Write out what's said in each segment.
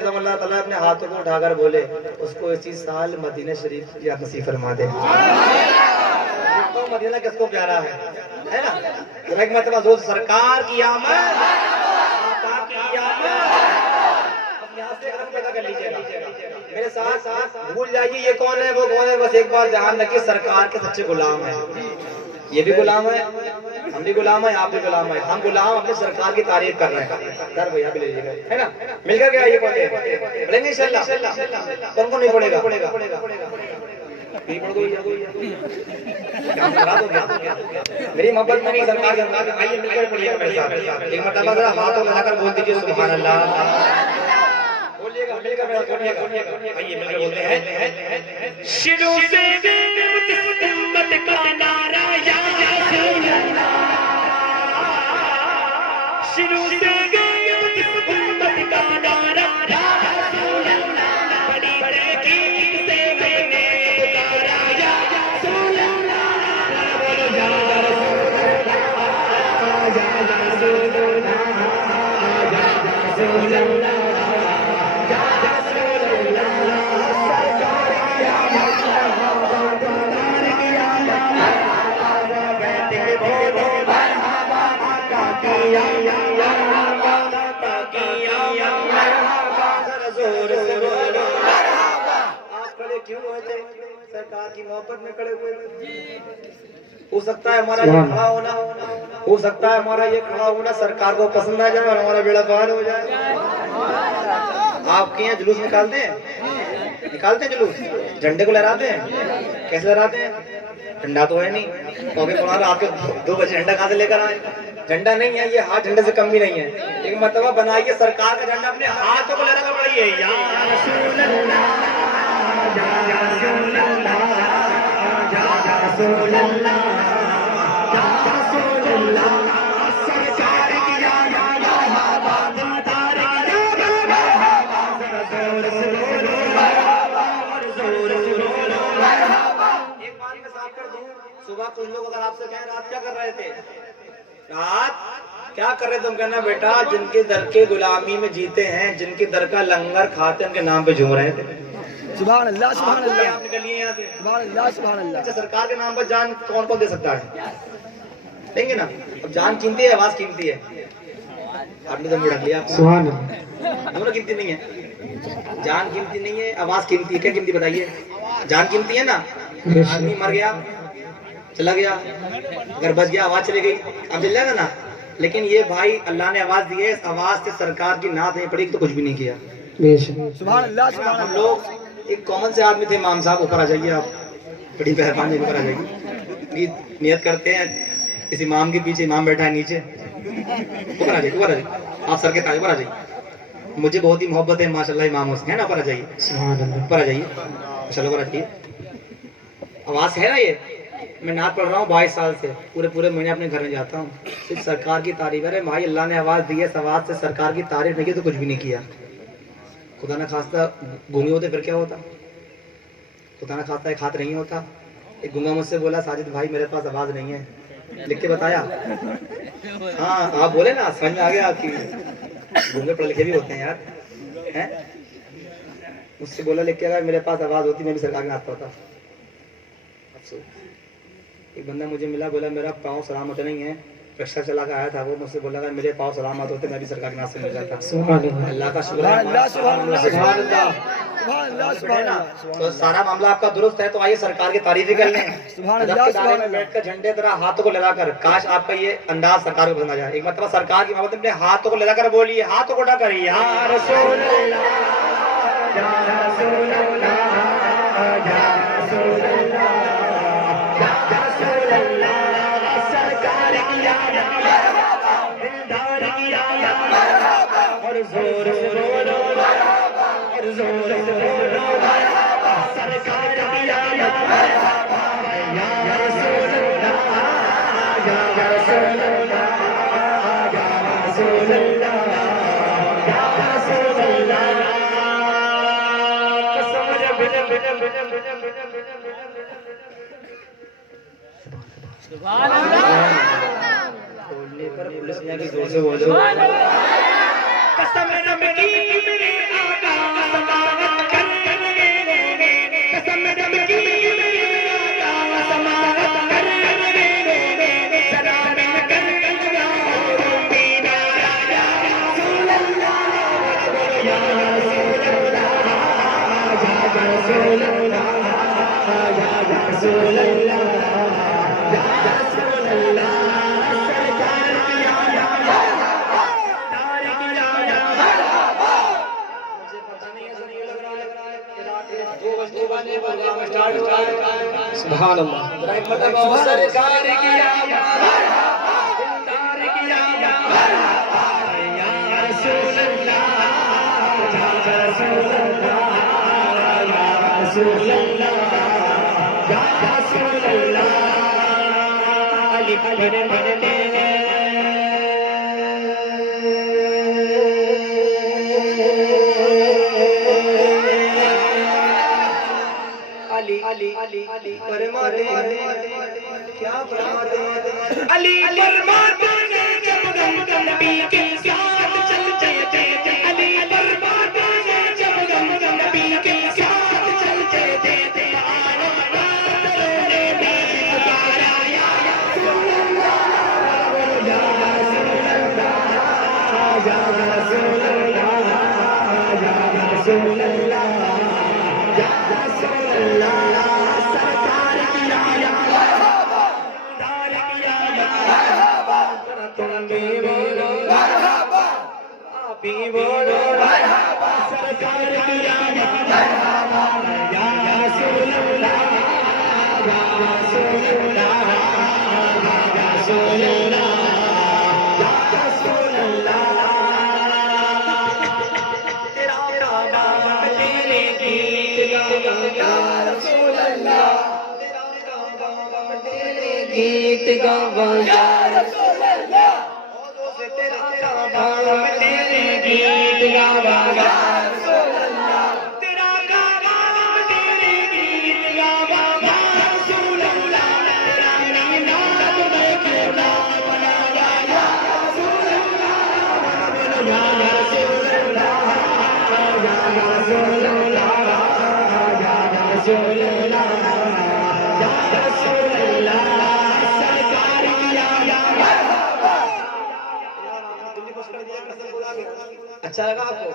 अल्लाह ताला अपने हाथों को उठाकर बोले उसको इसी साल मदीना शरीफ की नसीब फरमा दे। तो मदीना किसको प्यारा है ना। एक मतलब जो सरकार की आमद, आका की आमद, यहाँ से कदम पैदा कर लीजिएगा। मेरे साथ साथ भूल जाइए ये कौन है वो कौन है, बस एक बात ध्यान रखिए, सरकार के सच्चे गुलाम है। ये भी गुलाम है, हम भी गुलाम है, आप भी गुलाम है। हम गुलाम अपने सरकार की तारीफ कर रहे हैं। सर भैया भी ले लीजिएगा, है ना। मिलकर क्या ये पढ़े पढ़ेंगे इंशाल्लाह। कौन कौन नहीं पढ़ेगा? मेरी मोहब्बत में नहीं सरकार के, आइए मिलकर पढ़िएगा मेरे साथ। एक मरतबा जरा हाथों लगाकर बोल दीजिए सुभान अल्लाह। बोलिएगा मिलकर मेरा बोलिएगा। आइए मिलकर बोलते हैं शुरू से उम्मत का नारा या रसूल अल्लाह, शुरू से उम्मत का नारा या रसूल अल्लाह, बड़ी बड़े की से मैंने पुकारा या रसूल अल्लाह, बोलो या रसूल अल्लाह, या रसूल अल्लाह, या रसूल अल्लाह। सरकार की मोहब्बत में खड़े हुए। हो सकता है हमारा ये खड़ा होना, हो सकता है हमारा ये खड़ा होना सरकार को पसंद आ जाए और हमारा बेड़ा पार हो जाए। आपके यहाँ जुलूस निकालते हैं जुलूस, झंडे को लहराते हैं। कैसे लहराते हैं? झंडा तो है नहीं, कॉपी पढ़ा रात के 2 बजे झंडा कहाँ से लेकर आए? झंडा नहीं है, ये हाथ झंडे से कम भी नहीं है। एक मतलब बनाइए सरकार का झंडा, अपने हाथों को लहरा कर बढ़ाइए या रसूल अल्लाह, या रसूल अल्लाह, या रसूल अल्लाह, या रसूल अल्लाह। सरकार की या बात तार की एक बार में साफ कर दूं। सुबह कुछ लोग अगर आपसे कहें रात क्या कर रहे थे, रात क्या कर रहे थे, तुम कहना बेटा जिनके दर के गुलामी में जीते हैं, जिनके दर का लंगर खाते हैं, उनके नाम पे झूम रहे थे। सुभान अल्लाह, सुभान अल्लाह। आप निकलिए यहाँ से, सुभान अल्लाह, सुभान अल्लाह। अच्छा, सरकार के नाम पर जान कौन कौन दे सकता है? देंगे ना। अब जान कीमती है, आवाज कीमती है। आपने तो मुड़ा लिया, सुभान अल्लाह। दोनों कीमती नहीं है, जान कीमती नहीं है, आवाज कीमती है। क्या कीमती बताइए? जान कीमती है ना। आदमी मर गया, चला गया, अगर बच गया, आवाज चली गई, अब जल जाएगा ना। लेकिन ये भाई अल्लाह ने आवाज दी है, इस आवाज से सरकार की नात नहीं पड़ी तो कुछ भी नहीं किया। सुभान अल्लाह, सुभान अल्लाह। हम लोग एक कॉमन से आदमी थे, इमाम साहब ऊपर आ जाइए, आप बड़ी मेहरबानी ऊपर आ जाइए। नियत करते हैं इस इमाम के पीछे, इमाम बैठा है नीचे, ऊपर आ जाइए, ऊपर आ जाइए, आप सर के ताज ऊपर आ जाइए। मुझे बहुत ही मोहब्बत है माशाल्लाह इमाम से, है ना। ऊपर आ जाइए, ऊपर आ जाइए, माशाल्लाह ऊपर आ जाइए। आवाज है ना, ये मैं नात पढ़ रहा हूँ 22 साल से, पूरे महीने अपने घर में जाता हूँ, सिर्फ सरकार की तारीफ है। भाई अल्लाह ने आवाज दी है, इस आवाज से सरकार की तारीफ नहीं की तो कुछ भी नहीं किया। खुदा ना खास्ता गूंगे होते फिर क्या होता? खुदा ना खास्ता एक हाथ नहीं होता। एक गूंगा मुझसे बोला साजिद भाई मेरे पास आवाज नहीं है, लिख के बताया। हाँ आप बोले ना, समझ में आ गया आपकी। गूंगे पढ़ लिखे भी होते हैं यार, हैं? मुझसे बोला लिख के, अगर मेरे पास आवाज होती मैं भी सरकार के नात पढ़ता। एक बंदा मुझे मिला, बोला मेरा पाँव सलामत नहीं है, रिक्शा चला कर आया था वो, मुझसे बोला अगर मेरे पाँव सलामत होते मैं भी सरकार के नाम से मिल जाता। अल्लाह का शुक्र है। तो सारा मामला आपका दुरुस्त है, तो आइए सरकार की तारीफ कर लें। बैठकर झंडे तरह हाथों को लगाकर, काश आपका ये अंदाज सरकार को पसंद आ जाए। एक मतलब सरकार की मोहब्बत अपने हाथों को लगाकर बोलिए, हाथों को उठाकर या रसूल अल्लाह, या रसूल अल्लाह, या रसूल अल्लाह, और जोर से बोलो, और जोर से बोलो, सरकार की या रसूल अल्लाह, या रसूल अल्लाह, या रसूल अल्लाह, या रसूल अल्लाह। कसम रब सुभान अल्लाह। बोलने पर पुलिस ने की जोर से बोलो, कसम रब की मेरे आका रसूल अल्लाह या रसूल अल्लाह या रसूल अल्लाह सरकार की आया मुझे पता नहीं ऐसा नहीं लग रहा है कि रात 2 बजने वाले प्रोग्राम स्टार्ट हो रहा है। सुभान अल्लाह। सरकार की आया दिलदार की आया या रसूल अल्लाह या रसूल अल्लाह या रसूल अल्लाह या रसूल अल्लाह अली पढ़ने पढ़ने अली अली अली फरमाते क्या फरमाते अली फरमाते जब गम नबी के साथ चलते थे अली फरमाते जब गम नबी के साथ चलते थे आना रोने में पुकारा या रसूल अल्लाह या रसूल अल्लाह या रसूल अल्लाह या रसूल अल्लाह या रसूल अल्लाह सरकार की आया या रसूल अल्लाह या रसूल अल्लाह या रसूल अल्लाह या रसूल अल्लाह तेरा काबा तेरे गीत गावा या रसूल अल्लाह तेरा काबा तेरे गीत गावा या रसूल अल्लाह तेरा काबा तेरे गीत गावा या रसूल अल्लाह तेरा काबा तेरे गीत गावा या रसूल अल्लाह तेरी नाम में खुदा बनाया या रसूल अल्लाह या रसूल अल्लाह या रसूल अल्लाह या रसूल अल्लाह या रसूल अल्लाह सरकार की आया अच्छा लगा आपको?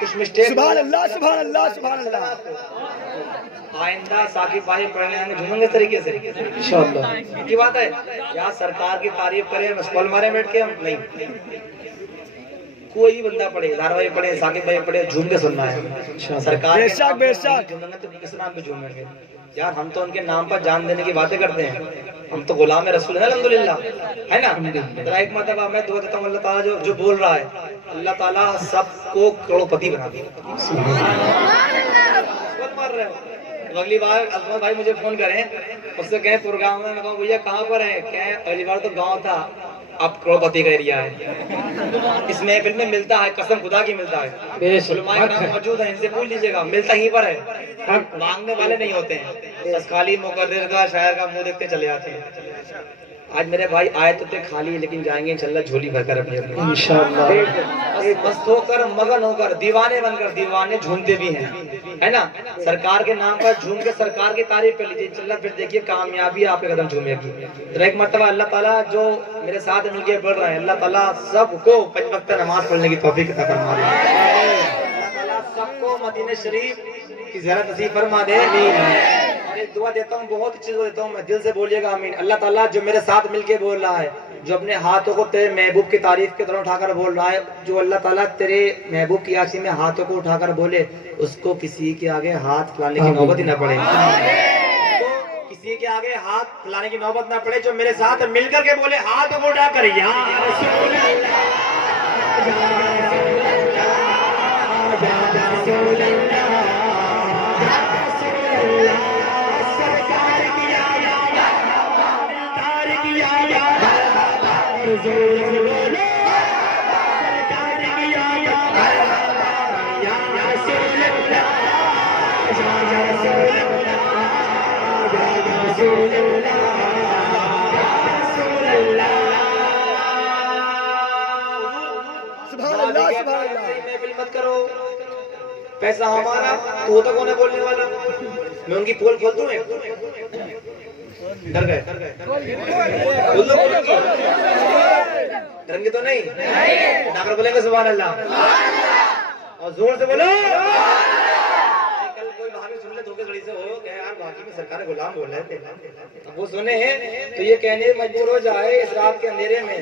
कुछ मिस्टेक? सुभान अल्लाह सुभान अल्लाह सुभान अल्लाह। आइंदा साकिब भाई पढ़ने आएंगे झूमेंगे तरीके से इंशाअल्लाह। की बात है यार, सरकार की तारीफ करें बस पल मारे बैठ के हम नहीं, कोई भी बंदा पढ़े, धारावाही पढ़े, साकिब भाई पढ़े, झूम के सुनना है सरकार बेशक बेशक झूमेंगे तो किस नाम पे झूमेंगे यार? हम तो उनके नाम पर जान देने की बातें करते हैं, हम तो गुलाम रसूल है अल्हम्दुलिल्लाह, है ना? जरा एक मतलब मैं दुआ देता हूँ अल्लाह ताला जो बोल रहा है अल्लाह ताला सबको करोड़पति बना दे। मार रहे हो तो अगली बार अजमत भाई मुझे फोन करें, उससे कहें प्रोग्राम में, मैं कहूँ भैया कहाँ पर है? कहें अगली बार तो गाँव था, अब करोड़पति का एरिया है। इस महफिल में मिलता है, कसम खुदा की मिलता है, मौजूद है, इनसे पूछ लीजिएगा, मिलता ही पर है। मांगने वाले नहीं होते हैं, बस खाली मुकद्दर का शायर का मुंह देखते चले जाते हैं। आज मेरे भाई आए तो थे खाली, लेकिन जाएंगे इंशाल्लाह झोली भरकर अपनी अपनी इंशाल्लाह। मस्त होकर, मगन होकर, दीवाने बनकर, दीवाने झूमते भी हैं, है ना? सरकार के नाम पर झूम के सरकार की तारीफ कर लीजिए इंशाल्लाह, फिर देखिए कामयाबी आपके कदम झूमेगी। तो एक मर्तबा अल्लाह ताला जो मेरे साथ मिलकर पढ़ रहे हैं, अल्लाह ताला सबको 5 वक्त नमाज पढ़ने की तौफीक अता फरमा दे। अल्लाह ताला सबको मदीना शरीफ की ज़ियारत नसीब फरमा दे। एक दुआ देता हूँ, बहुत अच्छी दुआ देता हूँ मैं, दिल से बोलिएगा आमीन। अल्लाह ताला जो मेरे साथ मिलके बोल रहा है, जो अपने हाथों को तेरे महबूब की तारीफ के तरह उठाकर बोल रहा है, जो अल्लाह ताला तेरे महबूब की आशी में हाथों को उठाकर बोले, उसको किसी के आगे हाथ फैलाने की नौबत ही ना पड़े, किसी के आगे हाथ फैलाने की नौबत ना पड़े। जो मेरे साथ मिलकर के बोले हाथ को उठाकर या रसूल अल्लाह मत करो, पैसा हमारा तो वो तो कौन है बोलने वाला? मैं उनकी पोल खोल दूं? डर गए? डरेंगे तो नहीं? डाकर बोलेंगे सुभान अल्लाह और जोर से बोलो कोई भाभी सुन ले धोखे धड़ी से हो क्या यार बाकी में सरकार गुलाम बोल रहे थे। अब वो सुने तो ये कहने मजबूर हो जाए इस रात के अंधेरे में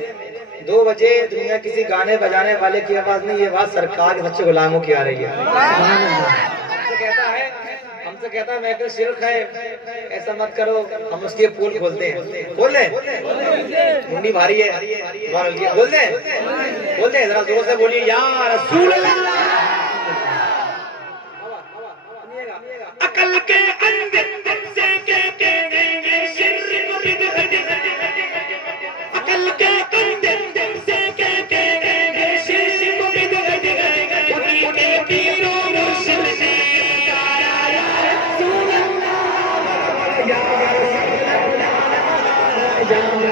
2 बजे दुनिया किसी गाने बजाने वाले की आवाज नहीं, ये आवाज सरकार के सच्चे गुलामों की आ रही है। हमसे कहता है मैं तो शिरक है, ऐसा मत करो, हम उसके पोल खोलते हैं। खोल दे, मुंडी भारी है, बोल दे जरा जोर से बोलिए या रसूल अल्लाह। अकल के अंदर से के शिर्क बिदअत, अकल के अंदर से के शिर्क बिदअत, के पीरों मुर्शिद ने गाया या रसूल अल्लाह, या रसूल अल्लाह, या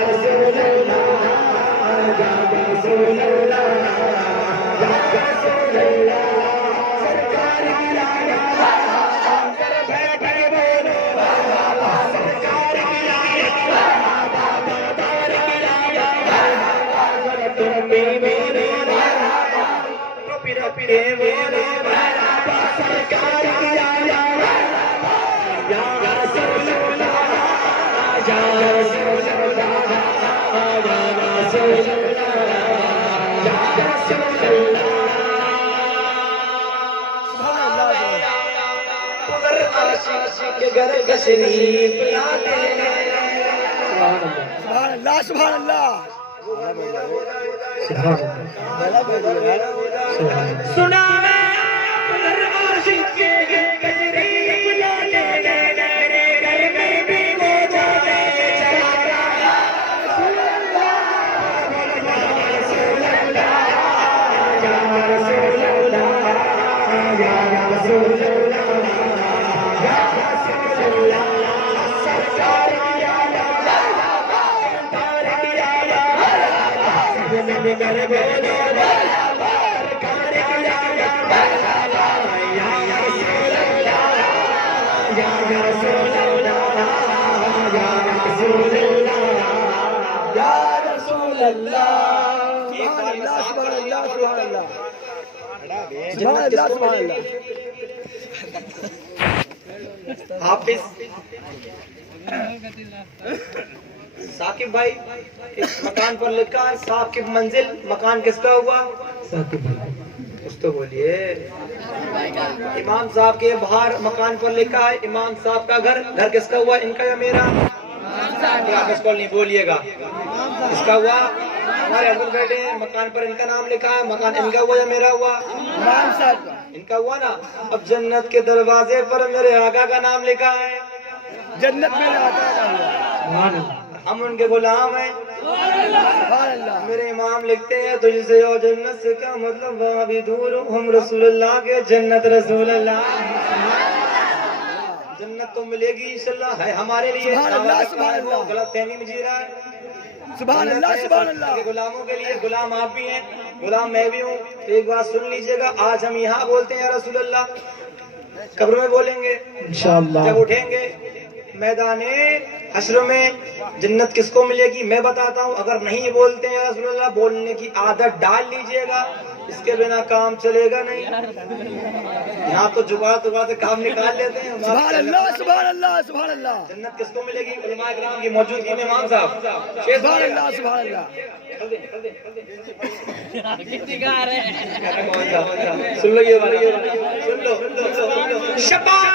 रसूल अल्लाह, या रसूल अल्लाह, या रसूल अल्लाह। सरकार की राह के घर तशरीफ लाते हैं। सुभान अल्लाह सुना आशिक के तशरीफ लाते हैं, मेरे घर में भी वो जाते हाफिज साकिब भाई इस मकान पर लिखा है साकिब मंजिल, मकान किसका हुआ? साकिब भाई कुछ तो बोलिए। इमाम साहब के बाहर मकान पर लिखा है इमाम साहब का घर, घर किसका हुआ? इनका या मेरा? नहीं बोलिएगा इसका हुआ। हमारे हस्बैंड बैठे हैं, मकान पर इनका नाम लिखा है, मकान इनका हुआ या मेरा हुआ? इमाम साहब का। इनका हुआ ना। अब जन्नत के दरवाजे पर मेरे आका का नाम लिखा है, जन्नत में आता है, हम उनके गुलाम हैं। सुभान अल्लाह। मेरे इमाम लिखते हैं तुझसे और जन्नत से क्या मतलब, वहाँ भी दूर हो, हम रसूलुल्लाह के जन्नत रसूलुल्लाह। जन्नत तो मिलेगी इंशाल्लाह, है हमारे लिए। सुभान अल्लाह, सुभान अल्लाह। गलत फहमी में जी रहा है। सुभान अल्लाह, सुभान अल्लाह। गुलामों के लिए गुलाम आप भी हैं, गुलाम मैं भी हूँ। तो एक बात सुन लीजिएगा, आज हम यहाँ बोलते हैं या रसूलुल्लाह, कब्र में बोलेंगे इंशाअल्लाह। जब उठेंगे मैदाने हश्र में जन्नत किसको मिलेगी मैं बताता हूँ। अगर नहीं बोलते हैं या रसूलुल्लाह, बोलने की आदत डाल लीजिएगा, इसके बिना काम चलेगा नहीं। यहाँ तो जुगाड़ से काम निकाल लेते हैं। सुभान अल्लाह, सुभान अल्लाह, सुभान अल्लाह। जन्नत किसको मिलेगी? उलमा इकराम की मौजूदगी में इमाम साहब। सुभान अल्लाह, सुभान अल्लाह। सुन लो ये बात, सुन लो। शफाअत